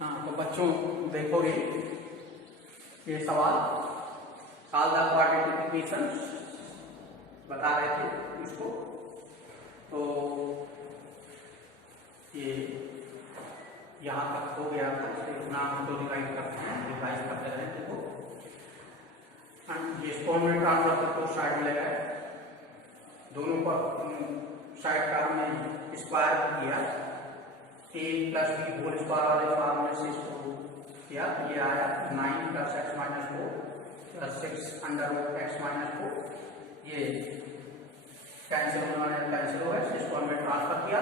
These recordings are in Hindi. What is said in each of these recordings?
हाँ, तो बच्चों देखोगे ये सवाल सॉल्व द क्वाड्रेटिक इक्वेशन बता रहे थे इसको। तो ये यहाँ तक हो गया था, इतना हम तो रिवाइज करते हैं, रिवाइज करते रहे। देखो इसको हमने ट्रांसफर करके उस साइड में लगाया, दोनों पर साइड का हमने स्क्वायर किया, a plus B whole square वाले फॉर्मूले से इसको किया। ये आया 9 plus X minus 4 plus 6 under root X minus 4। ये कैंसिल होने वाले कैंसिल हो गए, इसको हमने ट्रांसफर किया,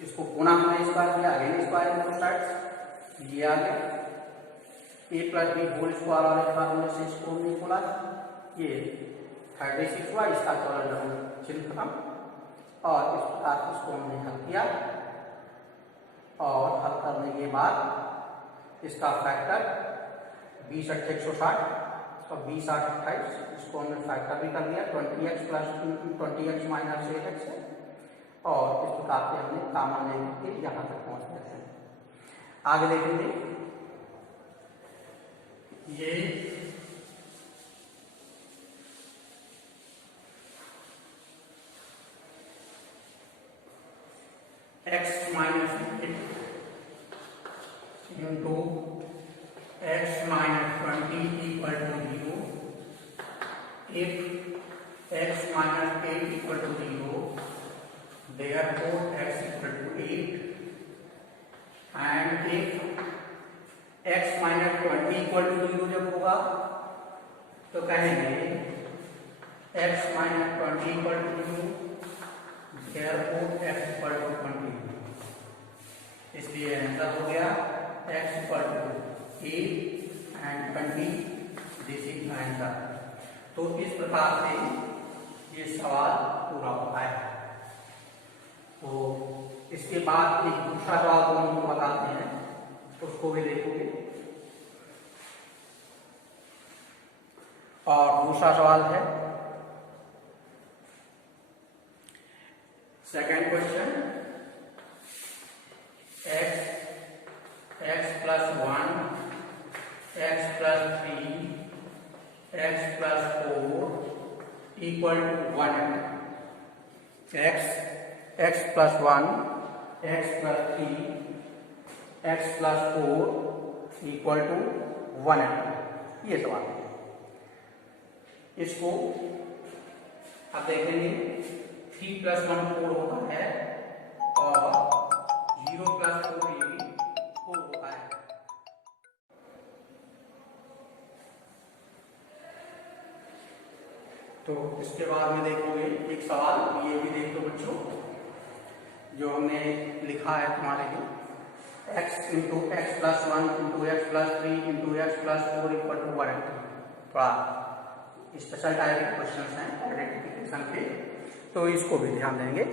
इसको पुनः हमने स्क्वायर किया, again square in two sides. ये आ गया a plus B whole square वाले फॉर्मूले से इसको हमने खोला, ये 36 हुआ, इसका कॉलम डबल चिन्ह खत्म। और इस प्रकार इसको हमने हल किया, और हल करने के बाद इसका फैक्टर 20 8 160, तो 20 8 28, इसको हमने फैक्टर भी कर दिया 20x plus 20x minus 8x है। और इस प्रकार से हमने कॉमन लेके यहाँ तक पहुँच गए हैं। आगे देखेंगे ये x minus 8 into x minus 20 equal to 0। If x minus 8 equal to 0, therefore x equal to 8, and if x minus 20 equal to 0 जब होगा तो कहेंगे x minus 20 equal to 0, therefore x equal to 20। इसलिए आंसर हो गया x equal to 8 and 20, this is answer. तो इस प्रकार से ये सवाल पूरा होता है। तो इसके बाद एक दूसरा जवाब हम बताते हैं, उसको भी देखोगे। और दूसरा सवाल है second question, x plus 1, x plus 3, x plus 4 equal to 1। x plus 1, x plus 3, x plus 4 equal to 180। ये सवाल है। इसको अब देखेंगे 3 प्लस 1 4 होता है, और 0 प्लस 4 ये भी 4 होता है। तो इसके बाद में देखोगे एक सवाल, ये भी देख लो बच्चों, जो हमने लिखा है तुम्हारे लिए, x into X plus 1 into X plus 3 into X plus 4 equal to 180। थोड़ा स्पेशल टाइप के क्वेश्चन हैं आइडेंटिफिकेशन के, तो इसको भी ध्यान देंगे।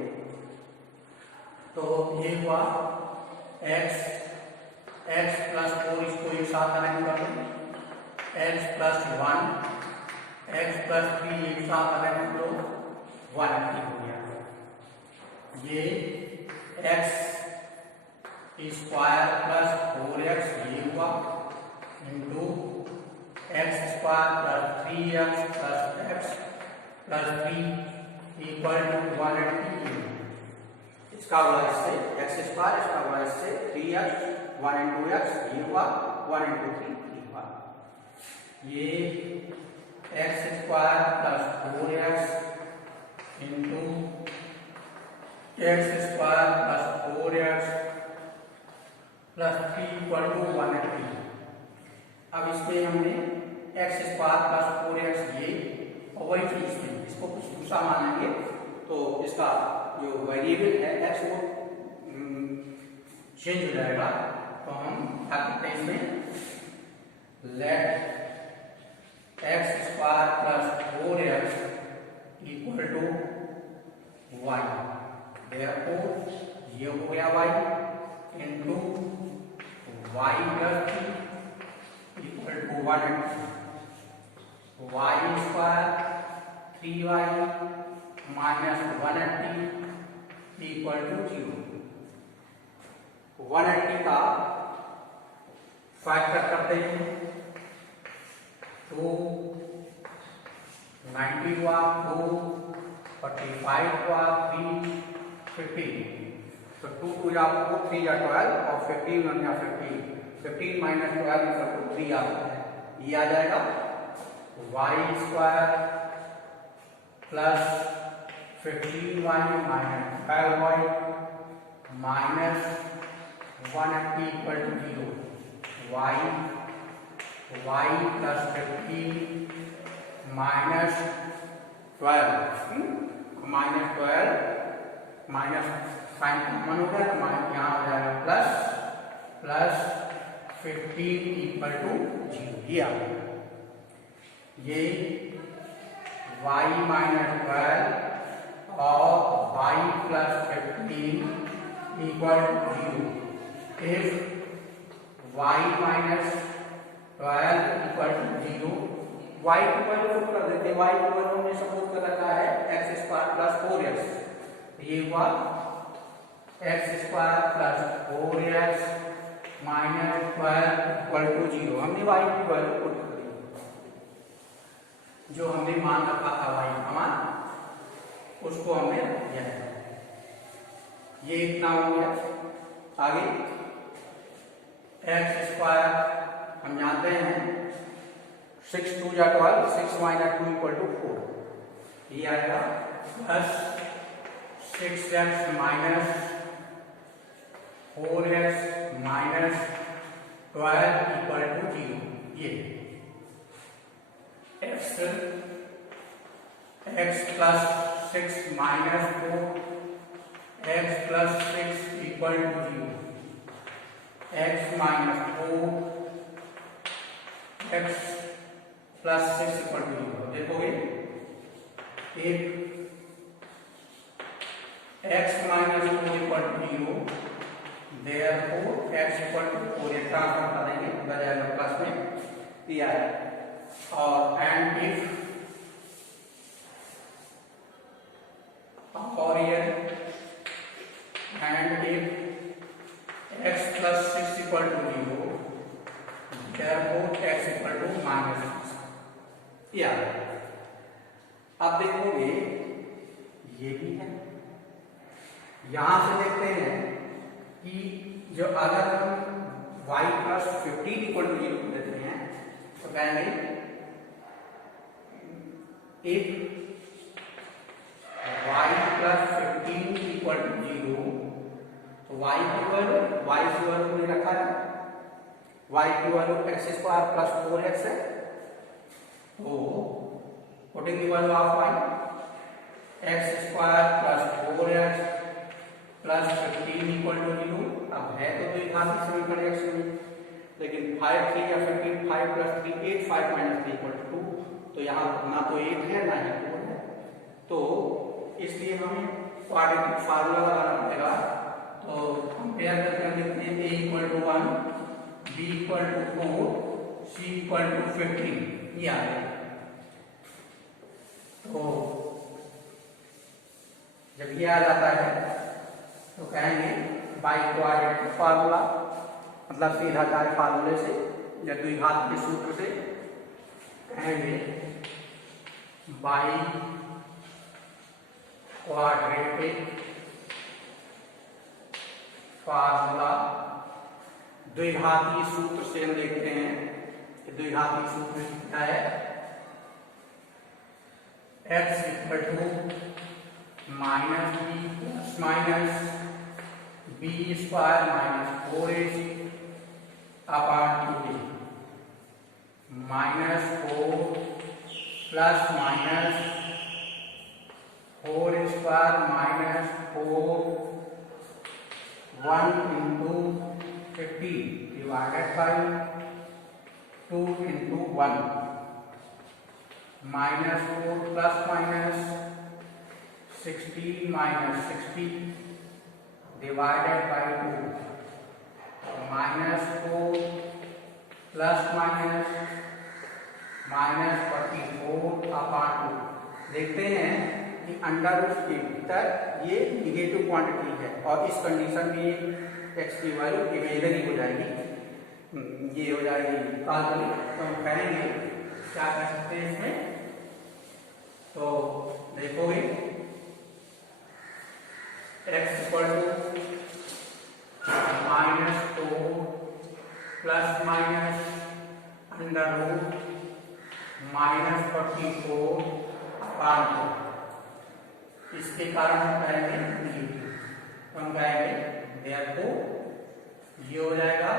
तो ये हुआ x प्लस 4, इसको एक साथ अरेंज कर लो, x प्लस 1, x प्लस 3 एक साथ अरेंज करो, 180 हो गया। ये x स्क्वायर प्लस 4x ये हुआ, into X square plus 3x plus x plus 3 equal to 180। इसका हुआ इससे एक्स स्क्वायर, इसका हुआ इससे 3x, 1 इंटू एक्स ये हुआ, 1 इंटू 3 हुआ। ये X square plus 4x into X square plus 4x plus 3 equal to 180। अब इसमें हमने एक्स स्क्वायर प्लस 4x ये और वही चीज थी, इसको कुछ दूसरा मानेंगे, तो इसका जो वेरिएबल है एक्स वो चेंज हो जाएगा। तो हम क्या करते हैं इसमें, let X square plus 4x equal to y, therefore ये हो गया y into y plus 3 equal to 180। y square 3y minus 180 equal to 0। 180 का फैक्टर करते हैं, 2 90 हुआ, 2 45 हुआ, 3 15, तो 2 2 या 4 3 या 12 और 15 1 या 15, 15 माइनस 12 इक्वल टू 3 आता है। ये आ जाएगा y square plus 15y minus 12y minus 180 equal to 0, y plus 15 minus 12 minus sign common हो गया, तो यहाँ हो जाएगा प्लस 15 इक्वल टू 0। ये आ गया, ये y माइनस 12 और y plus 15 equal to 0। If y minus 12 equal to 0, y की वैल्यू पुट कर देते हैं। y की वैल्यू हमने सपोज कर रखा है x स्क्वायर प्लस 4x, ये हुआ x square plus 4x minus 12 equal to 0। हमने y की वैल्यू पुट कर दी, जो हमने मान रखा था y हमारा, उसको हमने रख दिया है। ये इतना हो गया। आगे x स्क्वायर हम जानते हैं 6 2 या 12, 6 माइनस 2 इक्वल टू 4, ये आएगा plus 6x minus 4x minus 12 equal to 0। ये x plus 6 minus 4 x plus 6 equal to 0, x minus 4 x plus 6 equal to 0। देखोगे एक x minus 4 equal to 0, therefore x equal to 4, एक ट्रांसफर कर देंगे, बजाय प्लस में दिया है। और and if x plus 6 equal to 0, therefore x equal to minus 6। या अब देखोगे ये भी है, यहां से देखते हैं कि जो अगर हम y प्लस 15 इक्वल टू 0 देते हैं तो कहेंगे if y plus 15 equal to 0, तो y की वैल्यू ने रखा है, y की value x square plus 4x है, तो putting the value of y, x square plus 4x plus 15 equal to 0। अब है तो द्विघाती समीकरण x में, लेकिन 5 3 या 15, 5 प्लस 3 8, 5 माइनस 3 इक्वल टू 2, तो यहाँ ना तो 8 है ना ही 4 है, तो इसलिए हमें क्वाड्रेटिक फार्मूला लगाना पड़ेगा। तो कंपेयर करके हम लिखते हैं a equal to 1, b equal to 4, c equal to 15, ये आ गया। तो जब ये आ जाता है तो कहेंगे बाई क्वाड्रेटिक फार्मूला, मतलब सीधा जाए फार्मूले से या द्विघात के सूत्र से, कहेंगे बाई क्वाड्रेटिक फार्मूला। द्विघाती सूत्र से हम देखते हैं कि द्विघाती सूत्र क्या है, x equal to minus B plus minus B square minus 4ac upon 2a, minus 4 plus minus 4 square minus 4 1 into 15 divided by 2 into 1, minus 4 plus minus 16 minus 60 divided by 2, minus 4 plus minus -44 upon 2। देखते हैं कि अंडर रूट के भीतर ये निगेटिव क्वांटिटी है और इस कंडीशन में एक्स की वैल्यू इमेजिनरी हो जाएगी, ये हो जाएगी काल्पनिक। तो हम कहेंगे क्या कर सकते हैं इसमें, तो देखोगे X equal to -4 plus minus under root -44 upon 2, इसके कारण हम कहेंगे निगेटिव। तो हम कहेंगे देयरफॉर ये हो जाएगा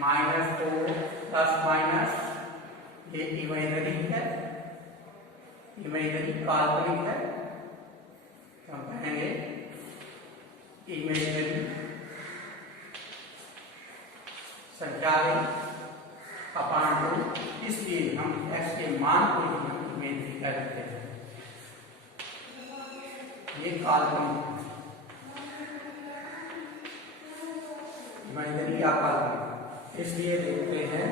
-4 प्लस माइनस, ये इमेजिनरी है, इमेजिनरी काल्पनिक है, तो हम कहेंगे इमेजिनरी संख्या अपान 2, इसलिए हम x के मान को इमेजिनरी कहते हैं, ये काल्पनिक इमेजिनरी या काल्पनिक। इसलिए देखते हैं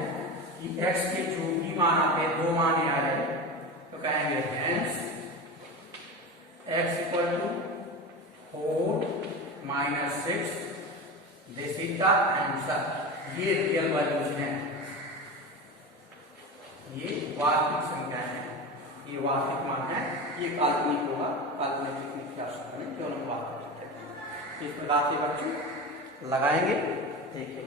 कि x के जो भी मान आते हैं, दो मान आ रहे हैं, तो कहेंगे hence x equal to 4 - 6, this is the answer. ये रियल वैल्यूज हैं, ये वास्तविक संख्या है, ये वास्तविक मान है, ये काल्पनिक होगा, काल्पनिक की आवश्यकता नहीं, केवल हम वास्तविक। इस प्रकार से बच्चे लगाएंगे, देखिए।